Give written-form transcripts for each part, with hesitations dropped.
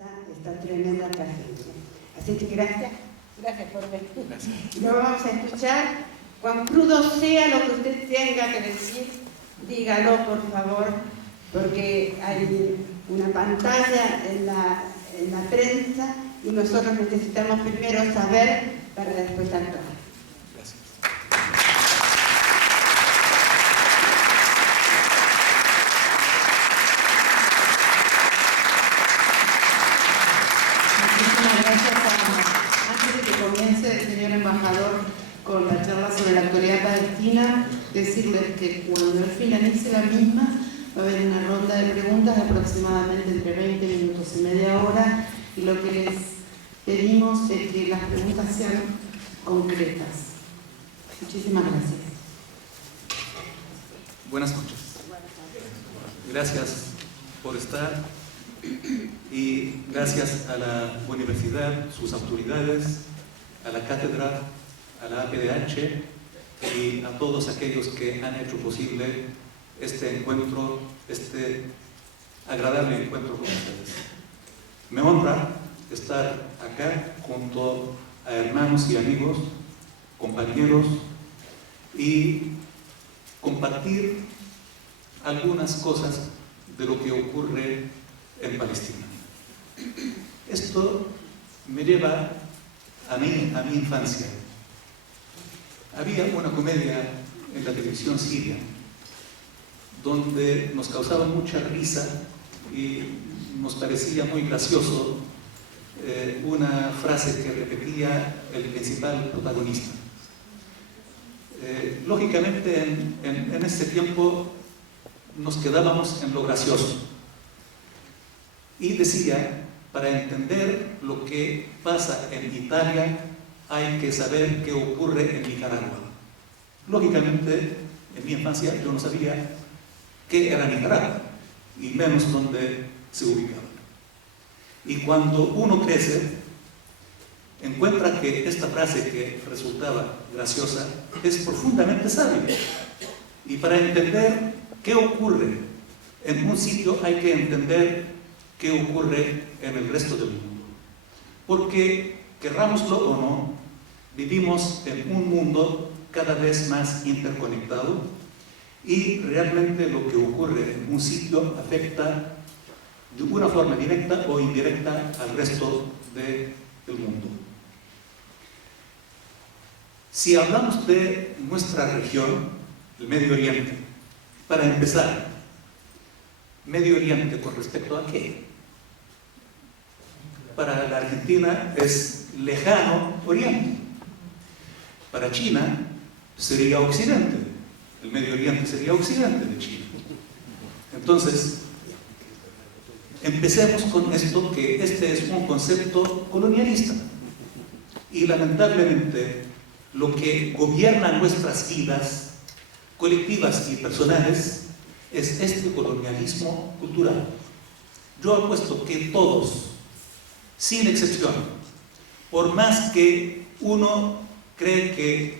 esta tremenda tragedia. Así que gracias por venir. Lo vamos a escuchar. Cuán crudo sea lo que usted tenga que decir, dígalo por favor, porque hay una pantalla en la prensa y nosotros necesitamos primero saber para después actuar. Antes de que comience el señor embajador con la charla sobre la actualidad palestina, decirles que cuando él finalice la misma va a haber una ronda de preguntas de aproximadamente entre 20 minutos y media hora, y lo que les pedimos es que las preguntas sean concretas. Muchísimas gracias. Buenas noches. Gracias por estar y gracias a la universidad, sus autoridades, a la cátedra, a la APDH y a todos aquellos que han hecho posible este encuentro, este agradable encuentro con ustedes. Me honra estar acá junto a hermanos y amigos, compañeros, y compartir algunas cosas de lo que ocurre en Palestina. Esto me lleva a mi infancia. Había una comedia en la televisión siria donde nos causaba mucha risa y nos parecía muy gracioso una frase que repetía el principal protagonista. Lógicamente en ese tiempo nos quedábamos en lo gracioso y decía: para entender lo que pasa en Italia hay que saber qué ocurre en Nicaragua. Lógicamente en mi infancia yo no sabía qué era Nicaragua y menos dónde se ubicaba. Y cuando uno crece encuentra que esta frase que resultaba graciosa es profundamente sabia. Y para entender qué ocurre en un sitio hay que entender qué ocurre en el resto del mundo. Porque, querrámoslo o no, vivimos en un mundo cada vez más interconectado y realmente lo que ocurre en un sitio afecta de una forma directa o indirecta al resto del mundo. Si hablamos de nuestra región, el Medio Oriente, para empezar, Medio Oriente con respecto a qué? Para la Argentina es lejano Oriente. Para China sería Occidente. El Medio Oriente sería Occidente de China. Entonces, empecemos con esto, que este es un concepto colonialista. Y lamentablemente, lo que gobierna nuestras vidas colectivas y personales es este colonialismo cultural. Yo apuesto que todos, sin excepción, por más que uno cree que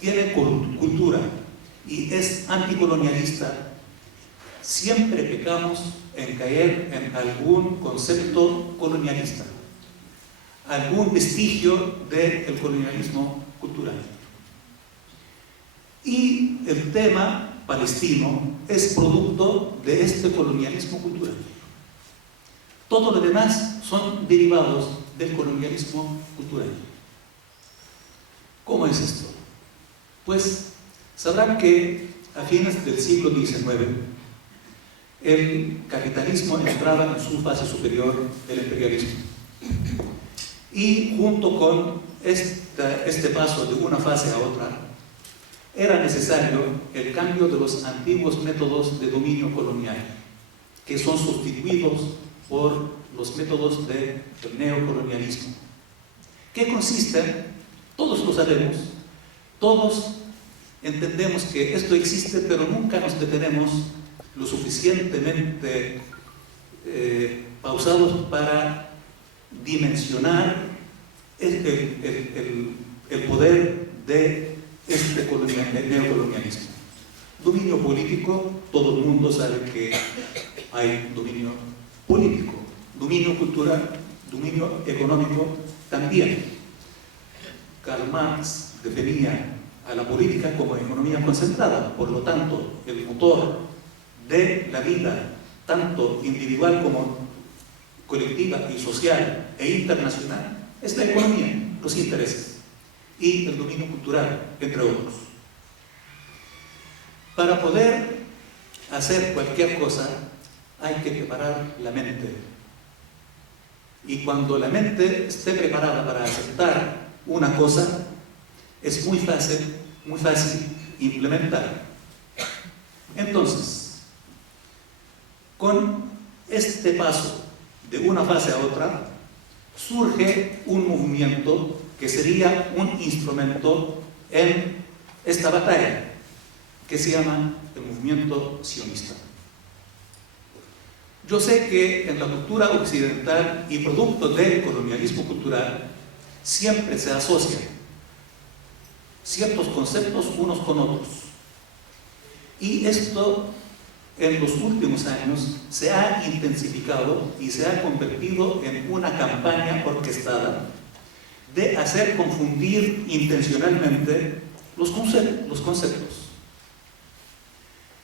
tiene cultura y es anticolonialista, siempre pecamos en caer en algún concepto colonialista, algún vestigio del colonialismo cultural. Y el tema palestino es producto de este colonialismo cultural. Todo lo demás son derivados del colonialismo cultural. ¿Cómo es esto? Pues sabrán que a fines del siglo XIX el capitalismo entraba en su fase superior, el imperialismo. Y junto con este paso de una fase a otra, era necesario el cambio de los antiguos métodos de dominio colonial, que son sustituidos por los métodos del neocolonialismo. ¿Qué consiste? Todos lo sabemos, todos entendemos que esto existe, pero nunca nos detenemos lo suficientemente pausados para dimensionar el poder de este neocolonialismo. Dominio político, todo el mundo sabe que hay dominio político. dominio cultural, dominio económico también. Karl Marx definía a la política como economía concentrada, por lo tanto, el motor de la vida, tanto individual como colectiva y social e internacional, es la economía, los intereses y el dominio cultural, entre otros. Para poder hacer cualquier cosa hay que preparar la mente. Y cuando la mente esté preparada para aceptar una cosa, es muy fácil implementar. Entonces, con este paso de una fase a otra, surge un movimiento que sería un instrumento en esta batalla, que se llama el movimiento sionista. Yo sé que en la cultura occidental y producto del colonialismo cultural siempre se asocian ciertos conceptos unos con otros. Y esto en los últimos años se ha intensificado y se ha convertido en una campaña orquestada de hacer confundir intencionalmente los conceptos.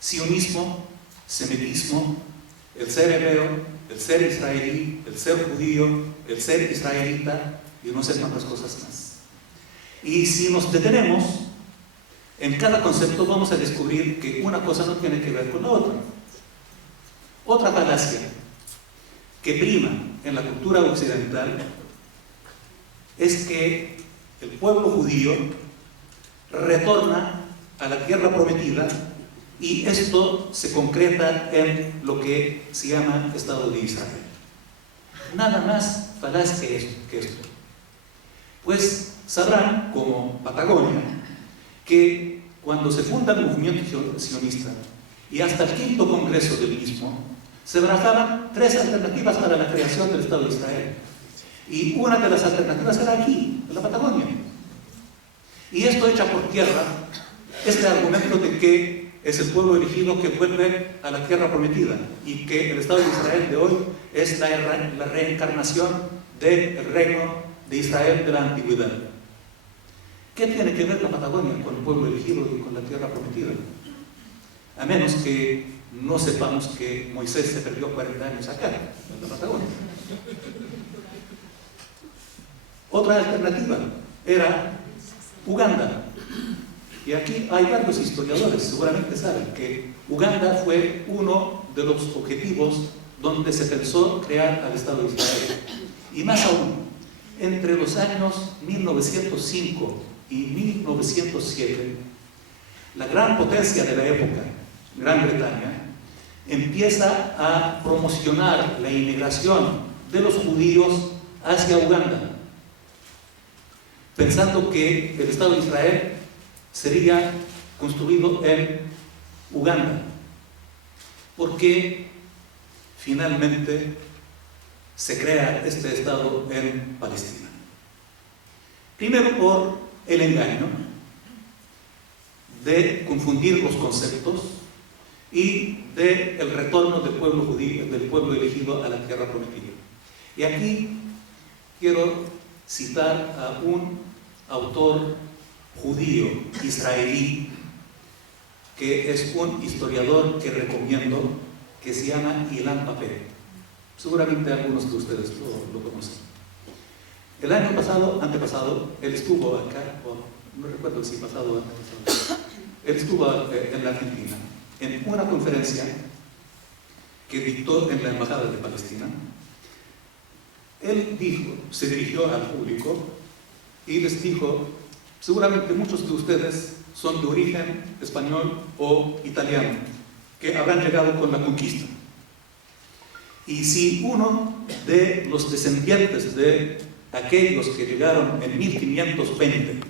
Sionismo, semitismo, el ser hebreo, el ser israelí, el ser judío, el ser israelita y no sé cuántas cosas más. Y si nos detenemos en cada concepto, vamos a descubrir que una cosa no tiene que ver con la otra. Otra falacia que prima en la cultura occidental es que el pueblo judío retorna a la tierra prometida y esto se concreta en lo que se llama Estado de Israel. Nada más falaz que esto. Pues sabrán, como Patagonia, que cuando se funda el movimiento sionista y hasta el 5º congreso del mismo, se barajaban 3 alternativas para la creación del Estado de Israel. Y una de las alternativas era aquí, en la Patagonia. Y esto echa por tierra este argumento de que es el pueblo elegido que vuelve a la tierra prometida y que el Estado de Israel de hoy es la reencarnación del reino de Israel de la antigüedad. ¿Qué tiene que ver la Patagonia con el pueblo elegido y con la tierra prometida? A menos que no sepamos que Moisés se perdió 40 años acá, en la Patagonia. Otra alternativa era Uganda. Y aquí hay varios historiadores, seguramente saben que Uganda fue uno de los objetivos donde se pensó crear al Estado de Israel. Y más aún, entre los años 1905 y 1907, la gran potencia de la época, Gran Bretaña, empieza a promocionar la inmigración de los judíos hacia Uganda, pensando que el Estado de Israel sería construido en Uganda, porque finalmente se crea este Estado en Palestina. Primero por el engaño de confundir los conceptos y del retorno del pueblo judío, del pueblo elegido a la tierra prometida. Y aquí quiero citar a un autor judío israelí que es un historiador que recomiendo, que se llama Ilan Pappé. Seguramente algunos de ustedes lo conocen. El año antepasado, él estuvo acá, no recuerdo si pasado o antepasado, él estuvo en la Argentina, en una conferencia que dictó en la Embajada de Palestina. Él se dirigió al público y les dijo: seguramente muchos de ustedes son de origen español o italiano, que habrán llegado con la conquista. Y si uno de los descendientes de aquellos que llegaron en 1520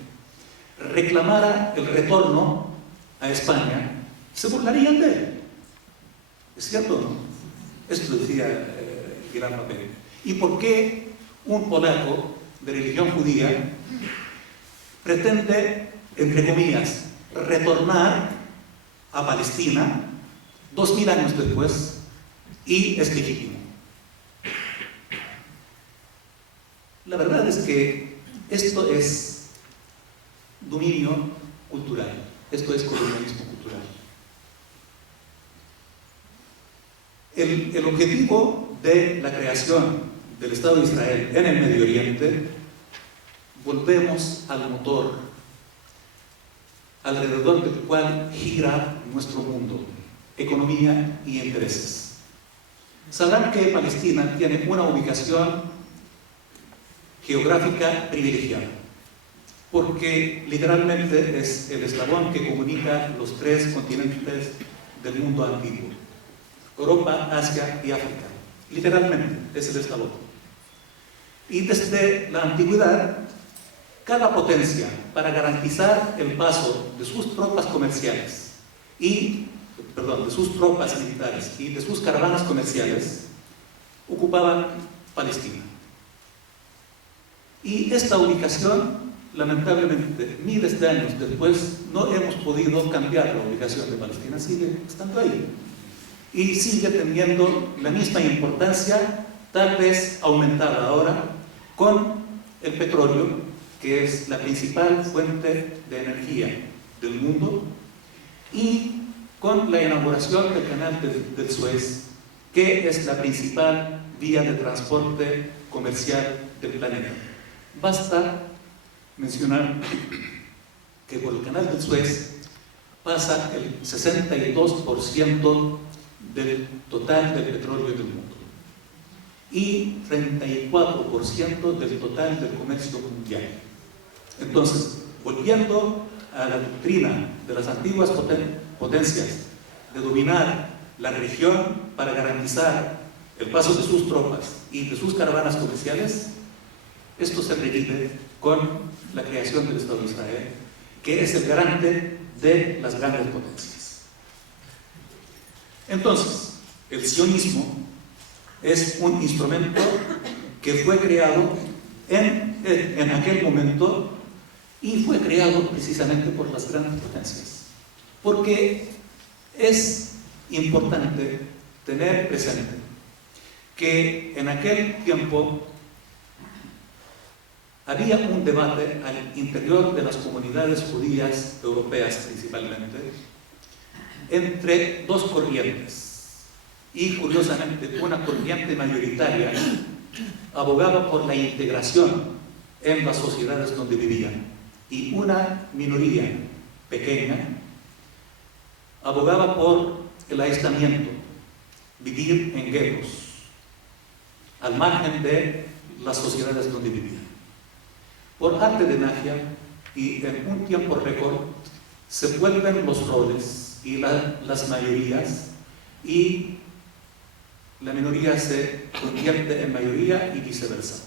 reclamara el retorno a España, se burlarían de él. ¿Es cierto o no? Esto lo decía Ilan Pappé. ¿Y por qué un polaco de religión judía pretende, entre comillas, retornar a Palestina 2000 años después y es legítimo? La verdad es que esto es dominio cultural, esto es colonialismo cultural. El objetivo de la creación del Estado de Israel en el Medio Oriente, volvemos al motor alrededor del cual gira nuestro mundo, economía y intereses. Sabrán que Palestina tiene una ubicación geográfica privilegiada, porque literalmente es el eslabón que comunica los tres continentes del mundo antiguo: Europa, Asia y África. Literalmente es el eslabón. Y desde la antigüedad, cada potencia, para garantizar el paso de sus tropas comerciales de sus tropas militares y de sus caravanas comerciales, ocupaban Palestina. Y esta ubicación, lamentablemente, miles de años después, no hemos podido cambiar la ubicación de Palestina, sigue estando ahí. Y sigue teniendo la misma importancia, tal vez aumentada ahora, con el petróleo, que es la principal fuente de energía del mundo, y con la inauguración del canal del Suez, que es la principal vía de transporte comercial del planeta. Basta mencionar que por el canal del Suez pasa el 62% del total del petróleo del mundo y 34% del total del comercio mundial. Entonces, volviendo a la doctrina de las antiguas potencias de dominar la región para garantizar el paso de sus tropas y de sus caravanas comerciales, esto se revive con la creación del Estado de Israel, que es el garante de las grandes potencias. Entonces, el sionismo es un instrumento que fue creado en aquel momento y fue creado precisamente por las grandes potencias, porque es importante tener presente que en aquel tiempo había un debate al interior de las comunidades judías europeas principalmente entre dos corrientes, y curiosamente una corriente mayoritaria abogaba por la integración en las sociedades donde vivían, y una minoría pequeña abogaba por el aislamiento, vivir en guetos, al margen de las sociedades donde vivían. Por arte de magia y en un tiempo récord se vuelven los roles y las mayorías, y la minoría se convierte en mayoría y viceversa.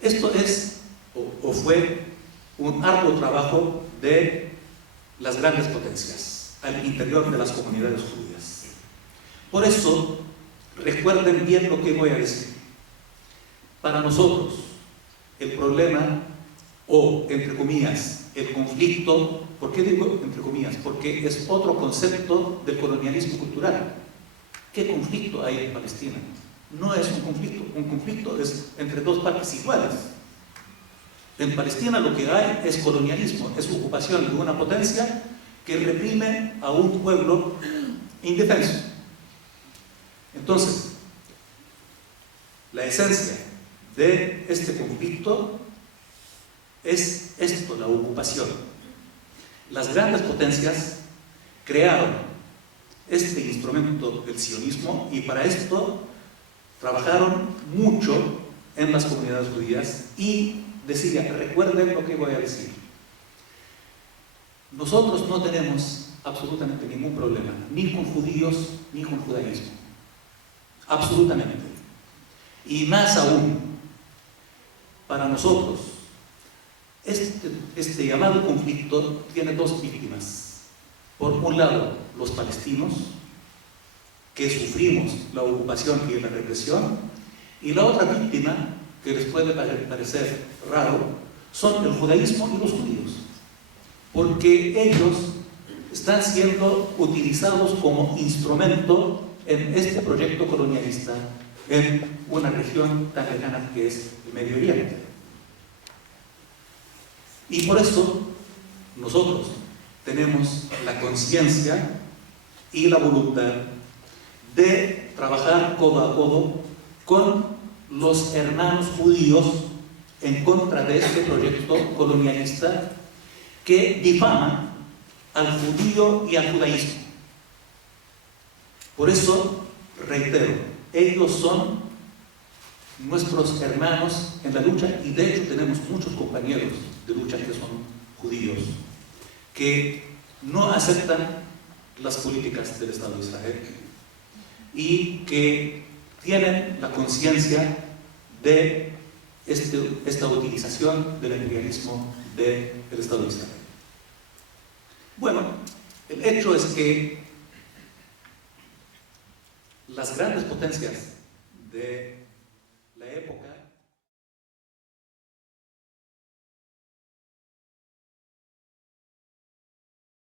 Esto es o fue un arduo trabajo de las grandes potencias al interior de las comunidades judías. Por eso, recuerden bien lo que voy a decir. Para nosotros, el problema, o entre comillas, el conflicto, ¿por qué digo entre comillas? Porque es otro concepto del colonialismo cultural. ¿Qué conflicto hay en Palestina? No es un conflicto es entre dos partes iguales. En Palestina lo que hay es colonialismo, es ocupación de una potencia que reprime a un pueblo indefenso. Entonces, la esencia de este conflicto es esto, la ocupación. Las grandes potencias crearon este instrumento del sionismo, y para esto trabajaron mucho en las comunidades judías. Y decía, recuerden lo que voy a decir, nosotros no tenemos absolutamente ningún problema, ni con judíos, ni con judaísmo, absolutamente. Y más aún, para nosotros, este llamado conflicto tiene dos víctimas. Por un lado, los palestinos, que sufrimos la ocupación y la represión, y la otra víctima, que les puede parecer raro, son el judaísmo y los judíos, porque ellos están siendo utilizados como instrumento en este proyecto colonialista en una región tan lejana que es el Medio Oriente. Y por eso nosotros tenemos la conciencia y la voluntad de trabajar codo a codo con los hermanos judíos en contra de este proyecto colonialista que difama al judío y al judaísmo. Por eso, reitero, ellos son nuestros hermanos en la lucha, y de hecho tenemos muchos compañeros de lucha que son judíos, que no aceptan las políticas del Estado de Israel y que tienen la conciencia de esta utilización del imperialismo del Estado de Israel. Bueno, el hecho es que las grandes potencias de la época